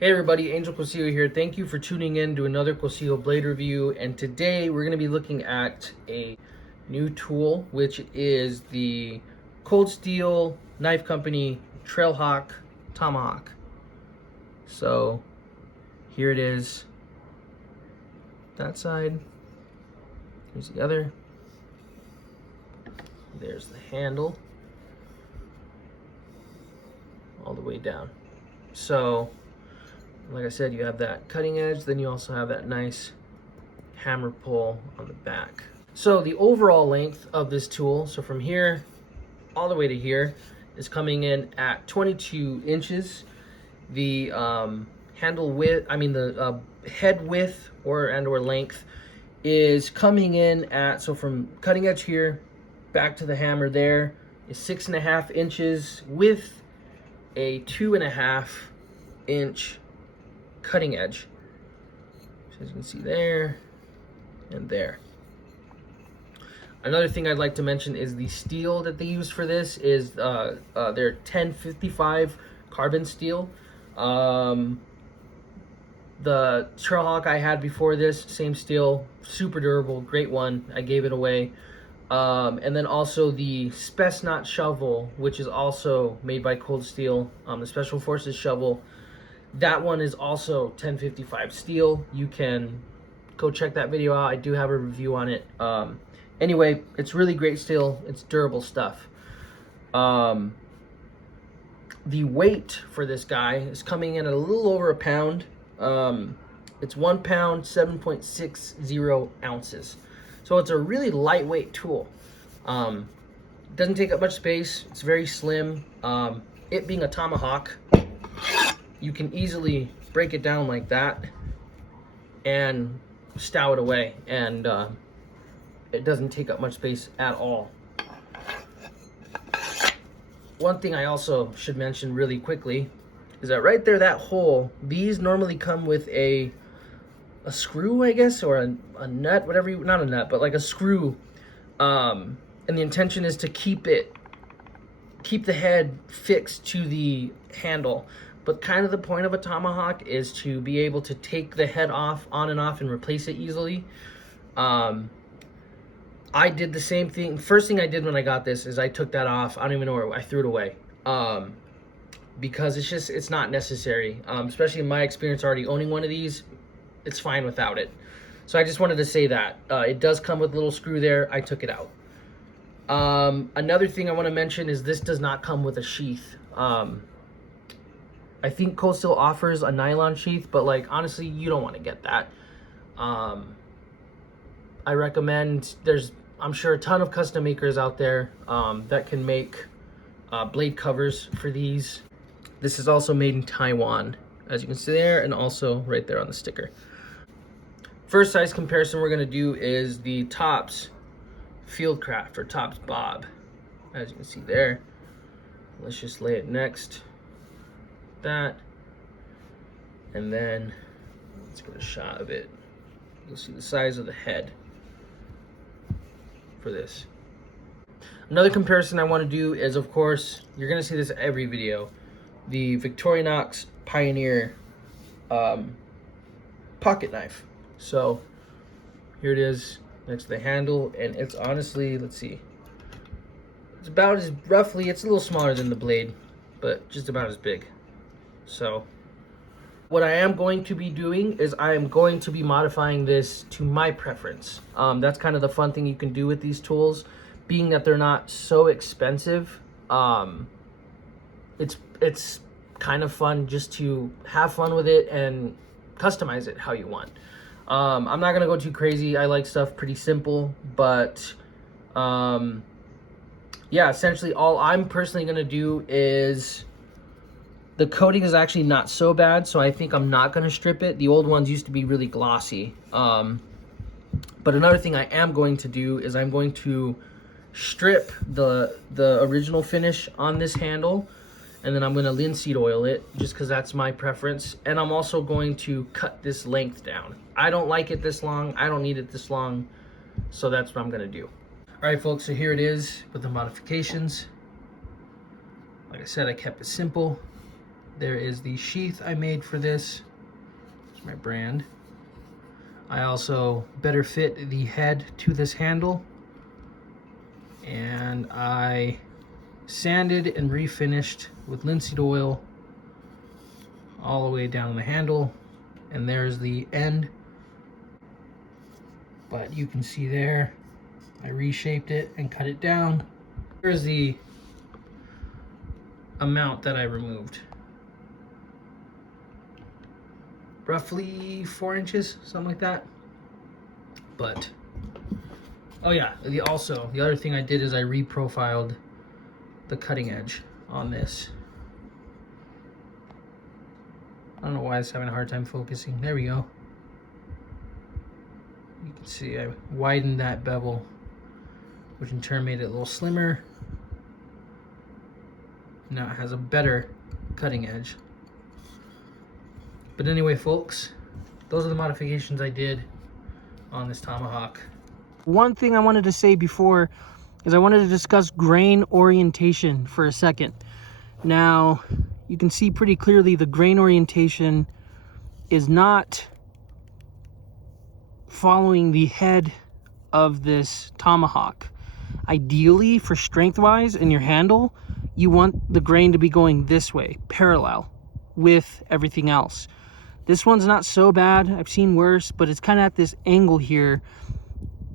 Hey everybody, Angel Cosillo here. Thank you for tuning in to another Cosillo blade review. And today we're going to be looking at a new tool, which is the Cold Steel Knife Company Trailhawk Tomahawk. So here it is. That side. Here's the other. There's the handle. All the way down. So like I said, you have that cutting edge, then you also have that nice hammer pull on the back. So the overall length of this tool, so from here all the way to here, is coming in at 22 inches. The handle width, the head width or length is coming in at, so from cutting edge here back to the hammer there is 6.5 inches with a 2.5 inch cutting edge. So as you can see there and there. Another thing I'd like to mention is the steel that they use for this is their 1055 carbon steel. The Trailhawk I had before this, same steel, super durable, great one. I gave it away. And then also the Spetsnaz shovel, which is also made by Cold Steel, the Special Forces shovel. That one is also 1055 steel. You can go check that video out. I do have a review on it. Anyway, it's really great steel. It's durable stuff. The weight for this guy is coming in at a little over a pound. It's 1 pound, 7.60 ounces. So it's a really lightweight tool. Doesn't take up much space. It's very slim. It being a Tomahawk, you can easily break it down like that and stow it away, and it doesn't take up much space at all. One thing I also should mention really quickly is that right there, that hole, these normally come with a screw, I guess, or a nut, whatever you, not a nut, but like a screw. And the intention is to keep the head fixed to the handle. But kind of the point of a Tomahawk is to be able to take the head off, on and off, and replace it easily. I did the same thing. First thing I did when I got this is I took that off. I don't even know where I threw it away. Because it's not necessary. Especially in my experience already owning one of these, it's fine without it. So I just wanted to say that. It does come with a little screw there. I took it out. Another thing I want to mention is this does not come with a sheath. I think Cold Steel offers a nylon sheath, but like honestly, you don't want to get that. I recommend, I'm sure a ton of custom makers out there that can make blade covers for these. This is also made in Taiwan, as you can see there, and also right there on the sticker. First size comparison we're gonna do is the Tops Fieldcraft or Tops Bob, as you can see there. Let's just lay it next. That, and then let's get a shot of it. You'll see the size of the head for this. Another comparison I want to do is, of course, you're going to see this every video, the Victorinox Pioneer pocket knife. So here it is next to the handle, and it's honestly, let's see, it's about as roughly, it's a little smaller than the blade, but just about as big. So what I am going to be doing is I am going to be modifying this to my preference. That's kind of the fun thing you can do with these tools, being that they're not so expensive. It's kind of fun just to have fun with it and customize it how you want. I'm not gonna go too crazy. I like stuff pretty simple, but yeah, essentially all I'm personally gonna do is, the coating is actually not so bad, so I think I'm not going to strip it. The old ones used to be really glossy. But another thing I am going to do is I'm going to strip the original finish on this handle, and then I'm going to linseed oil it, just because that's my preference. And I'm also going to cut this length down. I don't like it this long. I don't need it this long, so that's what I'm going to do. All right, folks, so here it is with the modifications. Like I said, I kept it simple. There is the sheath I made for this. It's my brand. I also better fit the head to this handle, and I sanded and refinished with linseed oil all the way down the handle, and there's the end. But you can see there, I reshaped it and cut it down. Here's the amount that I removed. Roughly 4 inches, something like that. But, oh yeah, the other thing I did is I reprofiled the cutting edge on this. I don't know why it's having a hard time focusing. There we go. You can see I widened that bevel, which in turn made it a little slimmer. Now it has a better cutting edge. But anyway, folks, those are the modifications I did on this Tomahawk. One thing I wanted to say before is I wanted to discuss grain orientation for a second. Now, you can see pretty clearly the grain orientation is not following the head of this Tomahawk. Ideally, for strength-wise in your handle, you want the grain to be going this way, parallel with everything else. This one's not so bad. I've seen worse, but it's kind of at this angle here.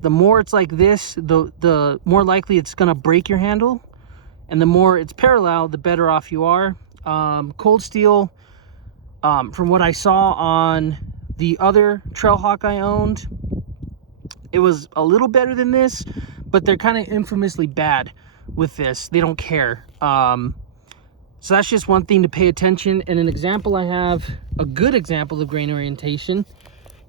The more it's like this, the more likely it's gonna break your handle. And the more it's parallel, the better off you are. Cold steel, from what I saw on the other Trailhawk I owned, it was a little better than this, but they're kind of infamously bad with this. They don't care. So that's just one thing to pay attention. And an example I have, a good example of grain orientation,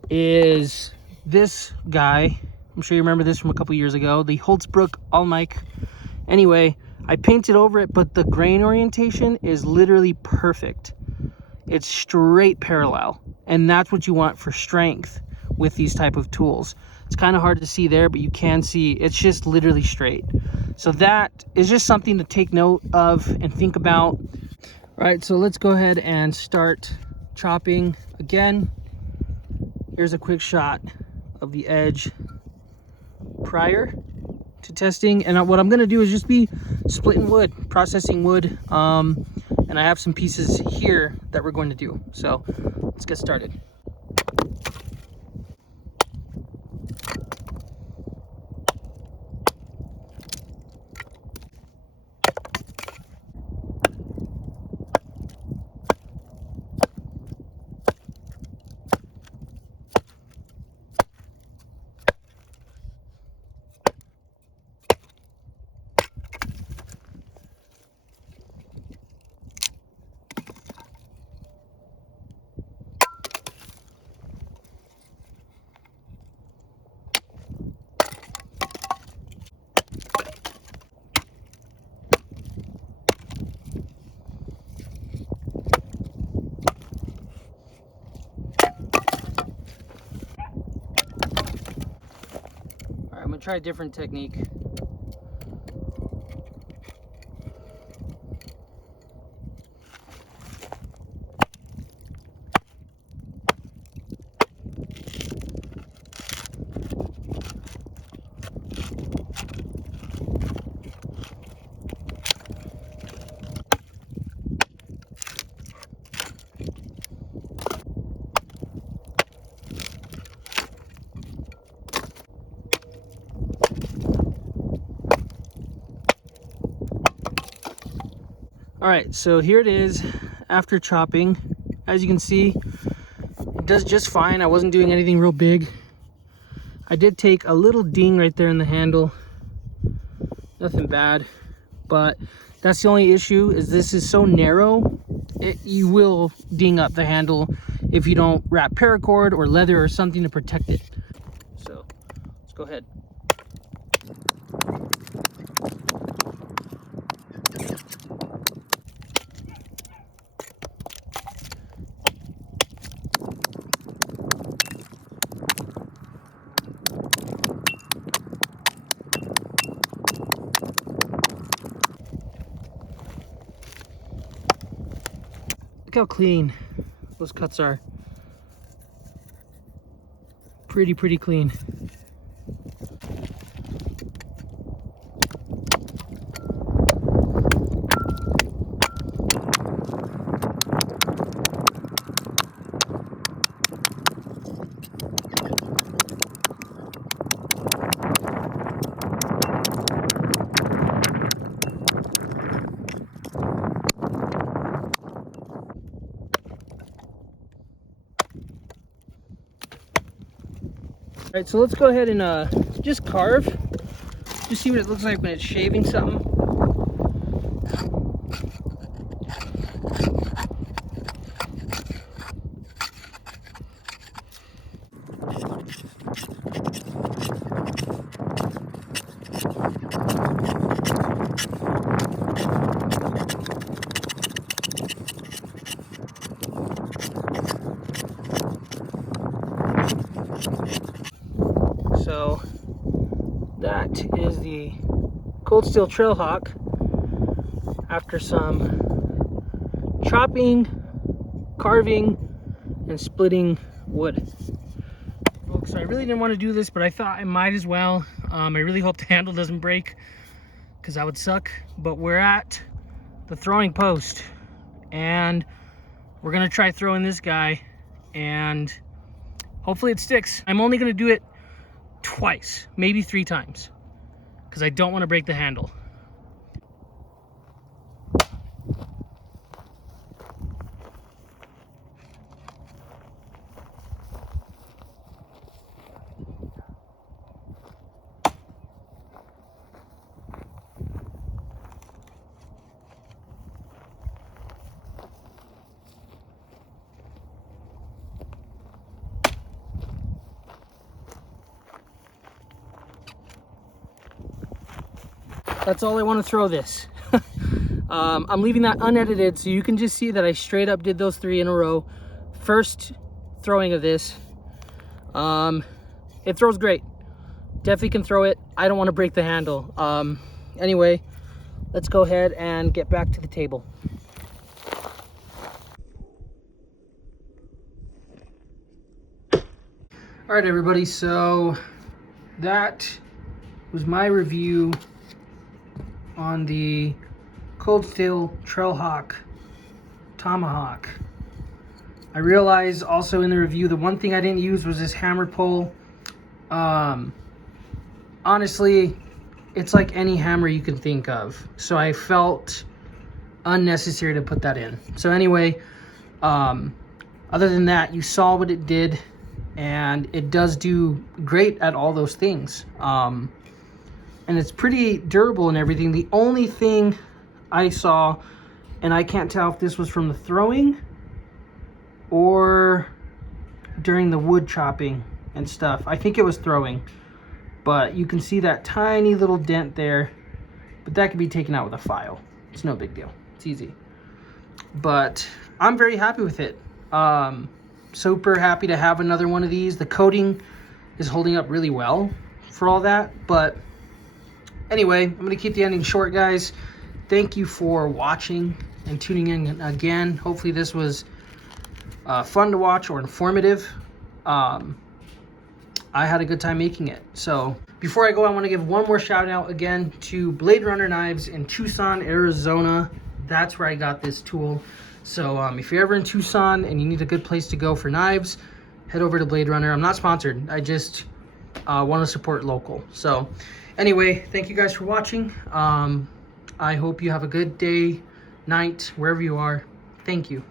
is this guy. I'm sure you remember this from a couple years ago, the Holtzbrook Almike. Anyway, I painted over it, but the grain orientation is literally perfect. It's straight parallel, and that's what you want for strength with these type of tools. It's kind of hard to see there, but you can see it's just literally straight. So that is just something to take note of and think about. All right, so let's go ahead and start chopping again. Here's a quick shot of the edge prior to testing, and what I'm going to do is just be splitting wood, processing wood, and I have some pieces here that we're going to do. So let's get started. I'm gonna try a different technique. All right, so here it is after chopping. As you can see, it does just fine. I wasn't doing anything real big. I did take a little ding right there in the handle. Nothing bad, but that's the only issue, is this is so narrow, you will ding up the handle if you don't wrap paracord or leather or something to protect it. So let's go ahead. how clean those cuts are. Pretty clean. All right, so let's go ahead and just carve. Just see what it looks like when it's shaving something. So that is the Cold Steel Trailhawk after some chopping, carving, and splitting wood. Folks, I really didn't want to do this, but I thought I might as well. I really hope the handle doesn't break, because that would suck. But we're at the throwing post, and we're gonna try throwing this guy, and hopefully it sticks. I'm only gonna do it twice, maybe 3 times, because I don't want to break the handle. That's all I want to throw this. I'm leaving that unedited so you can just see that I straight up did those 3 in a row. First throwing of this. It throws great. Definitely can throw it. I don't want to break the handle. Anyway, let's go ahead and get back to the table. All right, everybody, so that was my review on the Cold Steel Trailhawk Tomahawk. I realized also in the review, the one thing I didn't use was this hammer pole. Honestly, it's like any hammer you can think of. So I felt unnecessary to put that in. So anyway, other than that, you saw what it did, and it does do great at all those things. And it's pretty durable and everything. The only thing I saw, and I can't tell if this was from the throwing or during the wood chopping and stuff. I think it was throwing, but you can see that tiny little dent there, but that can be taken out with a file. It's no big deal. It's easy. But I'm very happy with it. Super happy to have another one of these. The coating is holding up really well for all that, but anyway, I'm going to keep the ending short, guys. Thank you for watching and tuning in again. Hopefully this was fun to watch or informative. I had a good time making it. So before I go, I want to give one more shout out again to Blade Runner Knives in Tucson, Arizona. That's where I got this tool. So if you're ever in Tucson and you need a good place to go for knives, head over to Blade Runner. I'm not sponsored. I just want to support local. So anyway, thank you guys for watching. I hope you have a good day, night, wherever you are. Thank you.